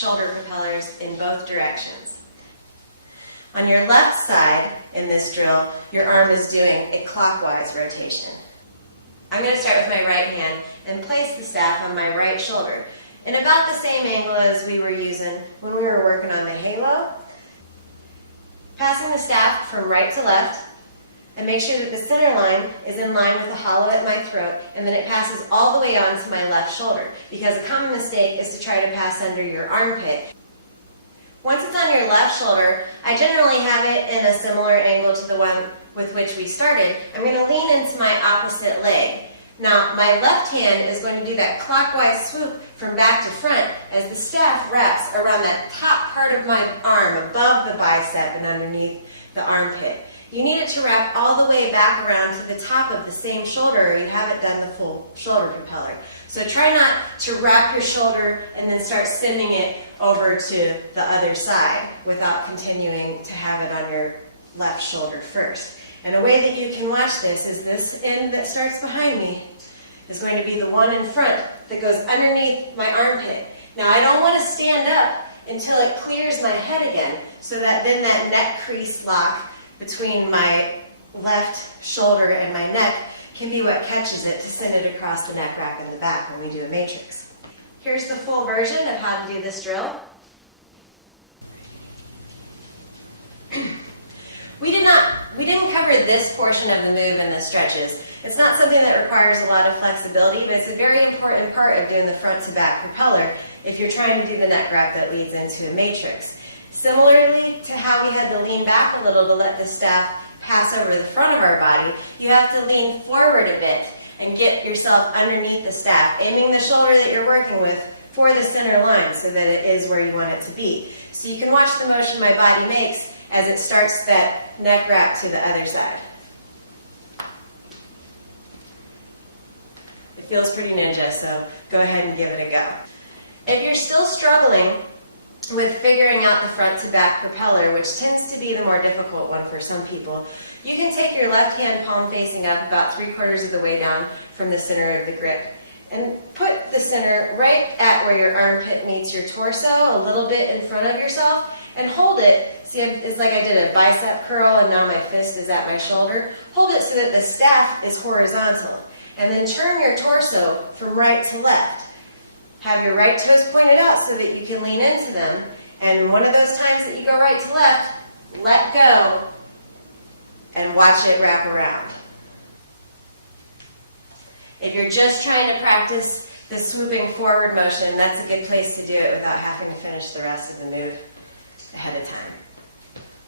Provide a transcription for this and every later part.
shoulder propellers in both directions. On your left side in this drill, your arm is doing a clockwise rotation. I'm going to start with my right hand and place the staff on my right shoulder in about the same angle as we were using when we were working on the halo. Passing the staff from right to left, and make sure that the center line is in line with the hollow at my throat, and then it passes all the way onto my left shoulder, because a common mistake is to try to pass under your armpit. Once it's on your left shoulder, I generally have it in a similar angle to the one with which we started. I'm going to lean into my opposite leg. Now, my left hand is going to do that clockwise swoop from back to front as the staff wraps around that top part of my arm above the bicep and underneath the armpit. You need it to wrap all the way back around to the top of the same shoulder, or you haven't done the full shoulder propeller. So try not to wrap your shoulder and then start sending it over to the other side without continuing to have it on your left shoulder first. And a way that you can watch this is this end that starts behind me is going to be the one in front that goes underneath my armpit. Now I don't want to stand up until it clears my head again, so that then that neck crease lock between my left shoulder and my neck can be what catches it to send it across the neck rack in the back when we do a matrix. Here's the full version of how to do this drill. We didn't cover this portion of the move in the stretches. It's not something that requires a lot of flexibility, but it's a very important part of doing the front to back propeller if you're trying to do the neck wrap that leads into a matrix. Similarly to how we had to lean back a little to let the staff pass over the front of our body, you have to lean forward a bit and get yourself underneath the staff, aiming the shoulder that you're working with for the center line so that it is where you want it to be. So you can watch the motion my body makes as it starts that neck wrap to the other side. It feels pretty ninja, so go ahead and give it a go. If you're still struggling with figuring out the front to back propeller, which tends to be the more difficult one for some people, you can take your left hand palm facing up about 3/4 of the way down from the center of the grip and put the center right at where your armpit meets your torso, a little bit in front of yourself, and hold it. See, it's like I did a bicep curl and now my fist is at my shoulder. Hold it so that the staff is horizontal, and then turn your torso from right to left. Have your right toes pointed out so that you can lean into them. And one of those times that you go right to left, let go and watch it wrap around. If you're just trying to practice the swooping forward motion, that's a good place to do it without having to finish the rest of the move ahead of time.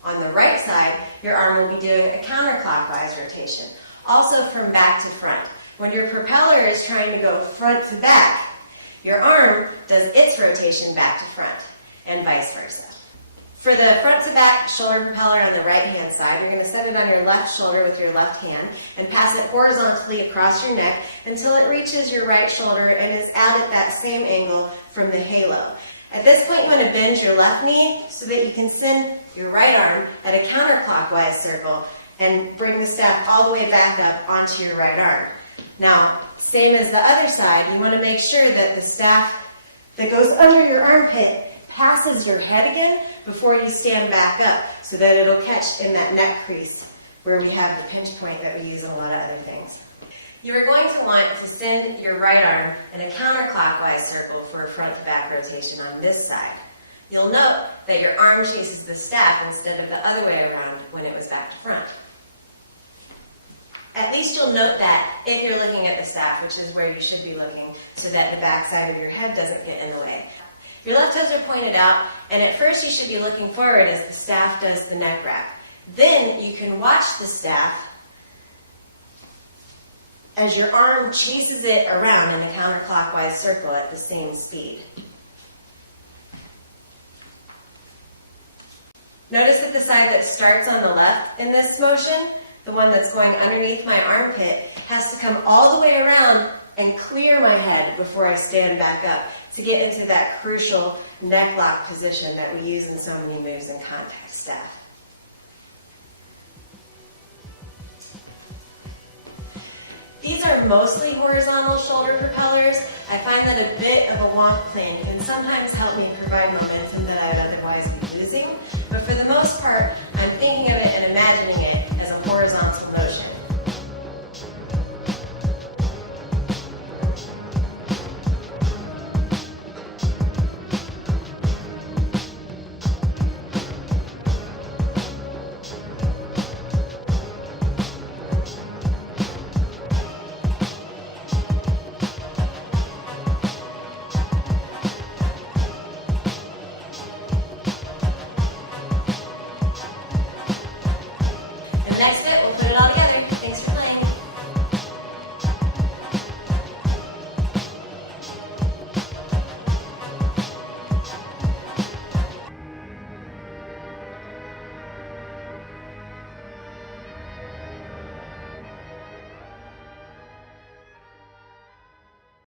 On the right side, your arm will be doing a counterclockwise rotation, also from back to front. When your propeller is trying to go front to back, your arm does its rotation back to front, and vice versa. For the front to back shoulder propeller on the right hand side, you're going to set it on your left shoulder with your left hand and pass it horizontally across your neck until it reaches your right shoulder and is out at that same angle from the halo. At this point, you want to bend your left knee so that you can send your right arm at a counterclockwise circle and bring the staff all the way back up onto your right arm. Now, same as the other side, you want to make sure that the staff that goes under your armpit passes your head again before you stand back up so that it'll catch in that neck crease where we have the pinch point that we use in a lot of other things. You are going to want to send your right arm in a counterclockwise circle for a front to back rotation on this side. You'll note that your arm chases the staff instead of the other way around when it was back to front. At least you'll note that if you're looking at the staff, which is where you should be looking, so that the back side of your head doesn't get in the way. Your left toes are pointed out, and at first you should be looking forward as the staff does the neck wrap. Then you can watch the staff as your arm chases it around in a counterclockwise circle at the same speed. Notice that the side that starts on the left in this motion, the one that's going underneath my armpit, has to come all the way around and clear my head before I stand back up to get into that crucial neck lock position that we use in so many moves in contact staff. These are mostly horizontal shoulder propellers. I find that a bit of a wonk plane can sometimes help me provide momentum